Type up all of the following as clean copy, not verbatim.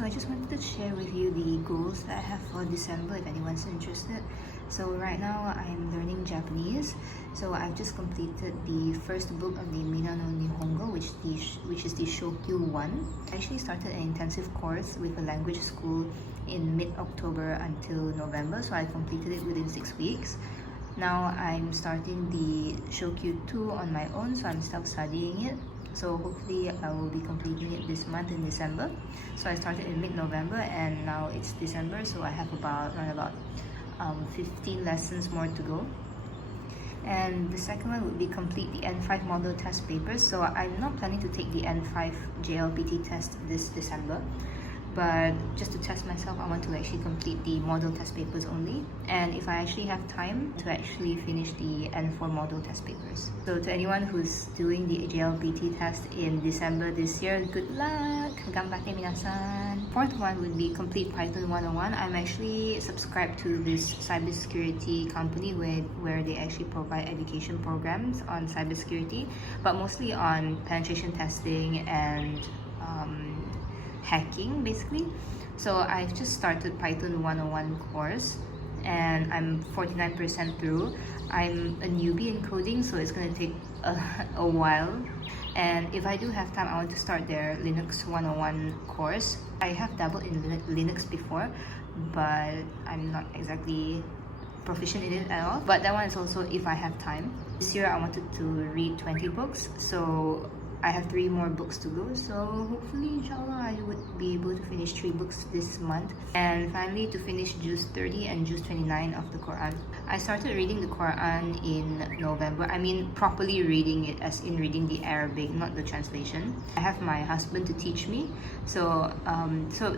So I just wanted to share with you the goals that I have for December if anyone's interested. So right now I'm learning Japanese. So I've just completed the first book of the Mina no Nihongo, which is the Shokyu 1. I actually started an intensive course with a language school in mid-October until November, so I completed it within 6 weeks. Now I'm starting the Shokyu 2 on my own, so I'm self-studying it. So hopefully I will be completing it this month in December. So I started in mid-November and now it's December, so I have around about 15 lessons more to go. And the second one would be complete the N5 model test papers. So I'm not planning to take the N5 JLPT test this December, but just to test myself, I want to actually complete the model test papers only, and if I actually have time to actually finish the N4 model test papers. So to anyone who's doing the JLPT test in December this year, good luck! Ganbatte minasan! Fourth one would be complete Python 101. I'm actually subscribed to this cybersecurity company where they actually provide education programs on cybersecurity, but mostly on penetration testing and hacking basically. So I've just started Python 101 course and I'm 49% through. I'm a newbie in coding, so it's going to take a while, and if I do have time I want to start their Linux 101 course. I have dabbled in Linux before, but I'm not exactly proficient in it at all, but that one is also if I have time. This year I wanted to read 20 books, so I have 3 more books to go, so hopefully inshallah I would be able to finish 3 books this month. And finally, to finish Juz 30 and Juz 29 of the Quran. I started reading the Quran in November. I mean properly reading it, as in reading the Arabic, not the translation. I have my husband to teach me, so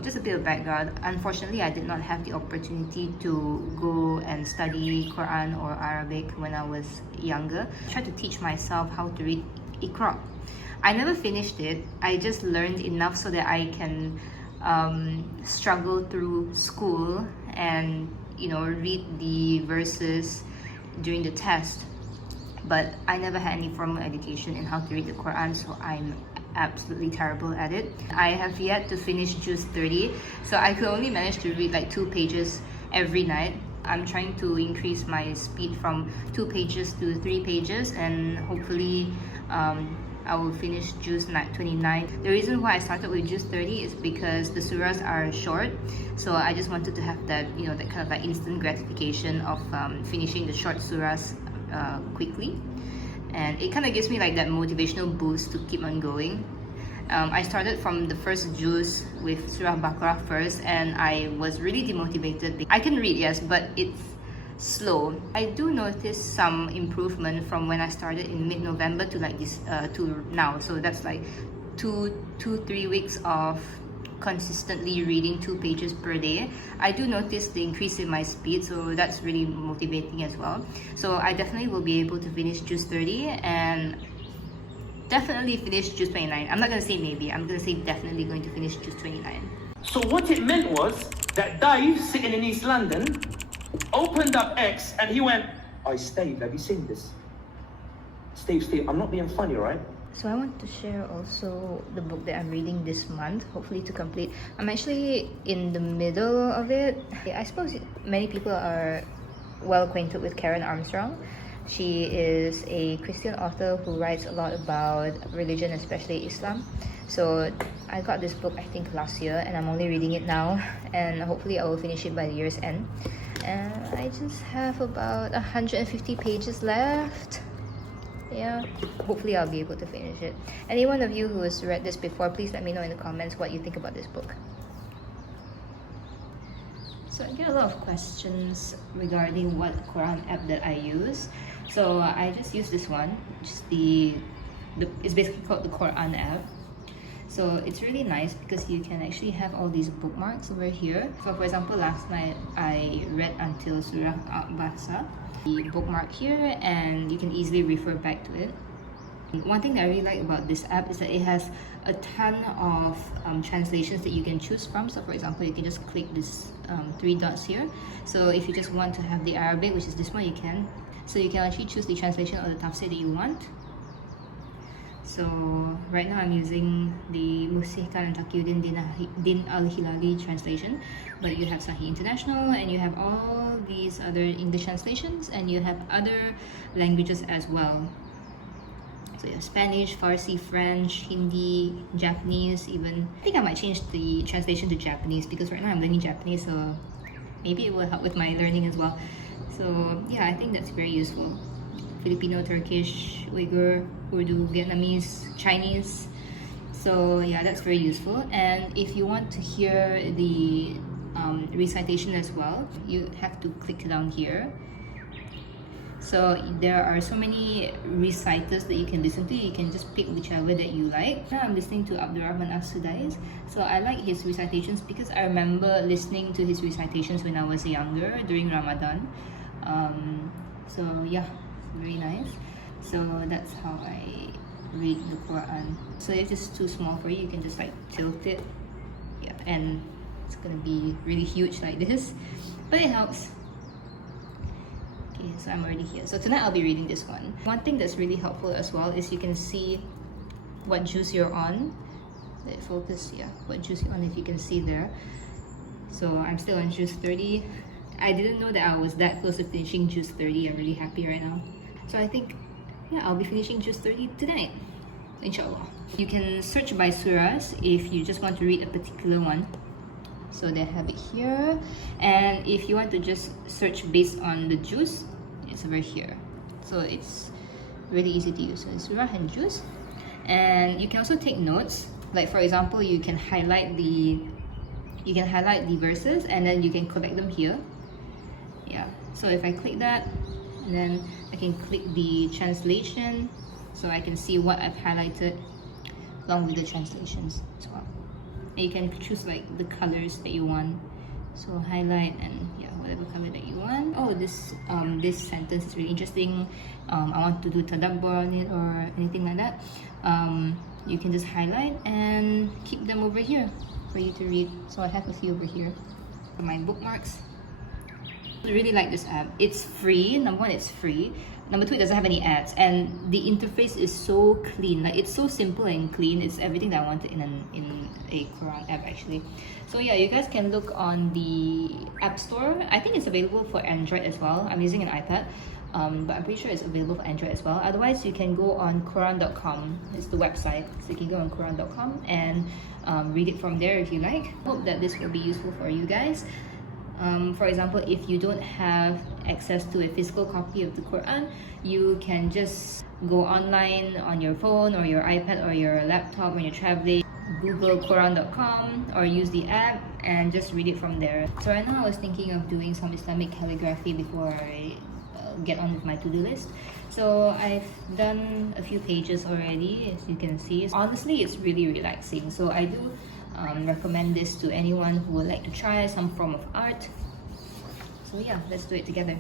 just a bit of background. Unfortunately, I did not have the opportunity to go and study Quran or Arabic when I was younger. I tried to teach myself how to read Iqra. I never finished it. I just learned enough so that I can struggle through school and read the verses during the test. But I never had any formal education in how to read the Quran, so I'm absolutely terrible at it. I have yet to finish Juz 30, so I could only manage to read like 2 pages every night. I'm trying to increase my speed from 2 pages to 3 pages, and hopefully I will finish Juz 29. The reason why I started with Juz 30 is because the surahs are short, so I just wanted to have that, that kind of like instant gratification of finishing the short surahs quickly, and it kind of gives me like that motivational boost to keep on going. I started from the first Juz with Surah Baqarah first, and I was really demotivated. I can read, yes, but it's slow. I do notice some improvement from when I started in mid-November to like this to now, so that's like 2-3 weeks of consistently reading 2 pages per day. I do notice the increase in my speed, so that's really motivating as well. So I definitely will be able to finish Juz 30 and definitely finish Juz 29. I'm not gonna say maybe, I'm gonna say definitely going to finish Juz 29. So what it meant was that Dave, sitting in East London, opened up X and he went, "Oh, Steve, have you seen this? Steve, I'm not being funny, right?" So I want to share also the book that I'm reading this month, hopefully to complete. I'm actually in the middle of it. I suppose many people are well acquainted with Karen Armstrong. She is a Christian author who writes a lot about religion, especially Islam. So I got this book I think last year, and I'm only reading it now, and hopefully I will finish it by the year's end. And I just have about 150 pages left. Yeah, hopefully I'll be able to finish it. Any one of you who has read this before, please let me know in the comments what you think about this book. So I get a lot of questions regarding what Quran app that I use. So I just use this one, which is it's basically called the Quran app. So it's really nice because you can actually have all these bookmarks over here. So for example, last night I read until Surah Al-Baqarah. The bookmark here, and you can easily refer back to it. One thing that I really like about this app is that it has a ton of translations that you can choose from. So for example, you can just click this 3 dots here. So if you just want to have the Arabic, which is this one, you can. So you can actually choose the translation or the tafsir that you want. So right now I'm using the Musihkan Taqiyuddin Din Al-Hilali translation, but you have Sahih International and you have all these other English translations and you have other languages as well. So you have Spanish, Farsi, French, Hindi, Japanese even. I think I might change the translation to Japanese because right now I'm learning Japanese, so maybe it will help with my learning as well. So yeah, I think that's very useful. Filipino, Turkish, Uyghur, Urdu, Vietnamese, Chinese. So yeah, that's very useful. And if you want to hear the recitation as well, you have to click down here. So there are so many reciters that you can listen to. You can just pick whichever that you like. Now I'm listening to Abdurrahman As-Sudais. So I like his recitations because I remember listening to his recitations when I was younger during Ramadan. So yeah, very nice. So that's how I read the Quran. So if it's too small for you, you can just like tilt it. Yeah, and it's gonna be really huge like this, but it helps. Okay, so I'm already here. So tonight I'll be reading this one. One thing that's really helpful as well is you can see what juice you're on. Let it focus, yeah, what juice you're on if you can see there. So I'm still on juice 30. I didn't know that I was that close to finishing juice 30. I'm really happy right now. So I think, yeah, I'll be finishing juice 30 tonight, inshallah. You can search by surahs if you just want to read a particular one. So they have it here. And if you want to just search based on the juice, it's over here. So it's really easy to use. So it's surah and juice. And you can also take notes. Like for example, you can highlight the verses and then you can collect them here. Yeah. So if I click that, and then I can click the translation, so I can see what I've highlighted along with the translations as well. And you can choose like the colors that you want. So highlight and yeah, whatever color that you want. Oh, this sentence is really interesting. I want to do tadabbur on it or anything like that. You can just highlight and keep them over here for you to read. So I have a few over here. For my bookmarks. I really like this app. It's free. Number one, it's free. Number two, it doesn't have any ads, and the interface is so clean. Like it's so simple and clean. It's everything that I wanted in a Quran app actually. So yeah, you guys can look on the App Store. I think it's available for Android as well. I'm using an iPad, but I'm pretty sure it's available for Android as well. Otherwise, you can go on Quran.com. It's the website, so you can go on Quran.com and read it from there if you like. Hope that this will be useful for you guys. For example, if you don't have access to a physical copy of the Quran, you can just go online on your phone or your iPad or your laptop when you're traveling, Google Quran.com or use the app and just read it from there. So right now I was thinking of doing some Islamic calligraphy before I get on with my to-do list. So I've done a few pages already, as you can see. Honestly, it's really relaxing. So I do recommend this to anyone who would like to try some form of art. So yeah, let's do it together.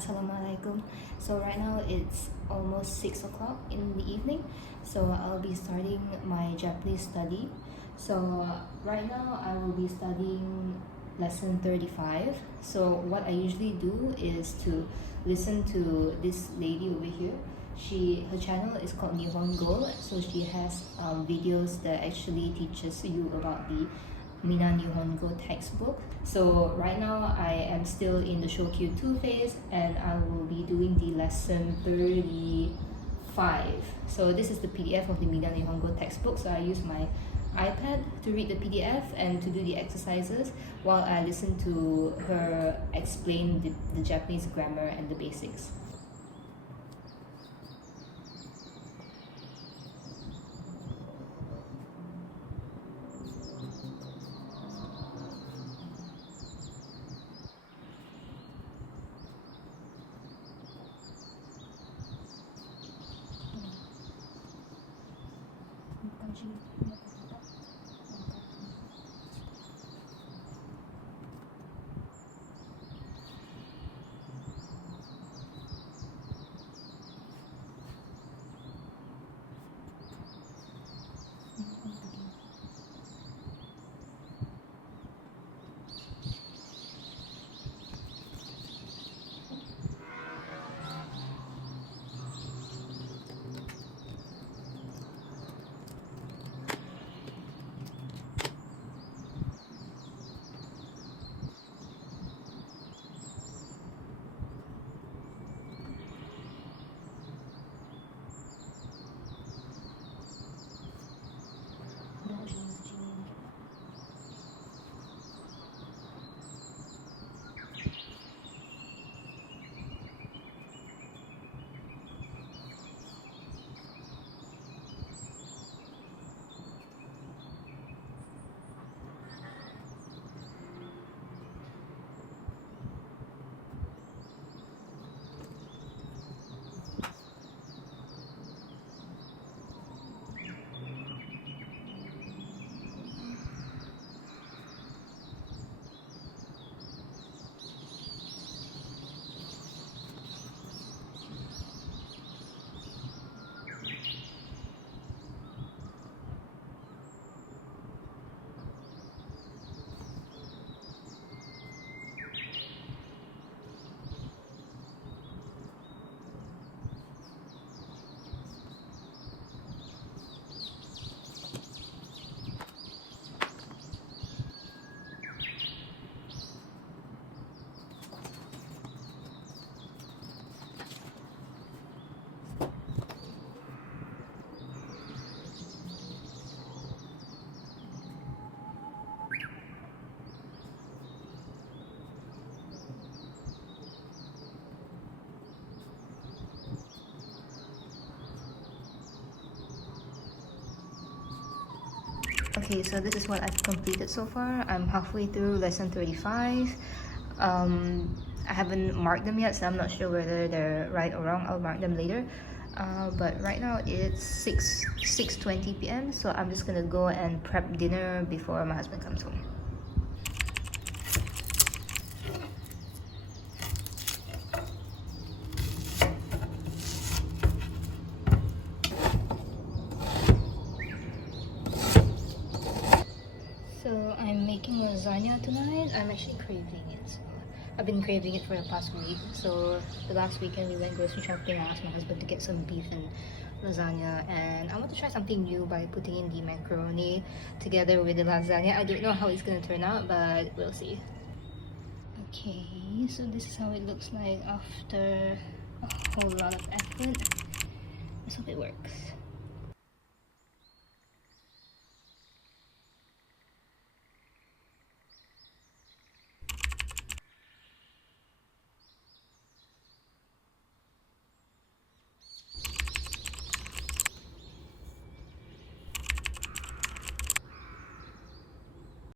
Assalamualaikum. So right now it's almost 6 o'clock in the evening, so I'll be starting my Japanese study. So right now I will be studying lesson 35. So what I usually do is to listen to this lady over here. Her channel is called Nihongo, so she has videos that actually teaches you about the Mina Nihongo textbook. So right now I am still in the Shokyu 2 phase, and I will be doing the lesson 35. So this is the PDF of the Mina Nihongo textbook, so I use my iPad to read the PDF and to do the exercises while I listen to her explain the Japanese grammar and the basics. Okay, so this is what I've completed so far. I'm halfway through lesson 35. I haven't marked them yet, so I'm not sure whether they're right or wrong. I'll mark them later. But right now it's 6:20 p.m. so I'm just gonna go and prep dinner before my husband comes home. So I'm making lasagna tonight. I'm actually craving it. So I've been craving it for the past week. So the last weekend we went grocery shopping. I asked my husband to get some beef and lasagna, and I want to try something new by putting in the macaroni together with the lasagna. I don't know how it's gonna turn out, but we'll see. Okay, so this is how it looks like after a whole lot of effort. Let's hope it works.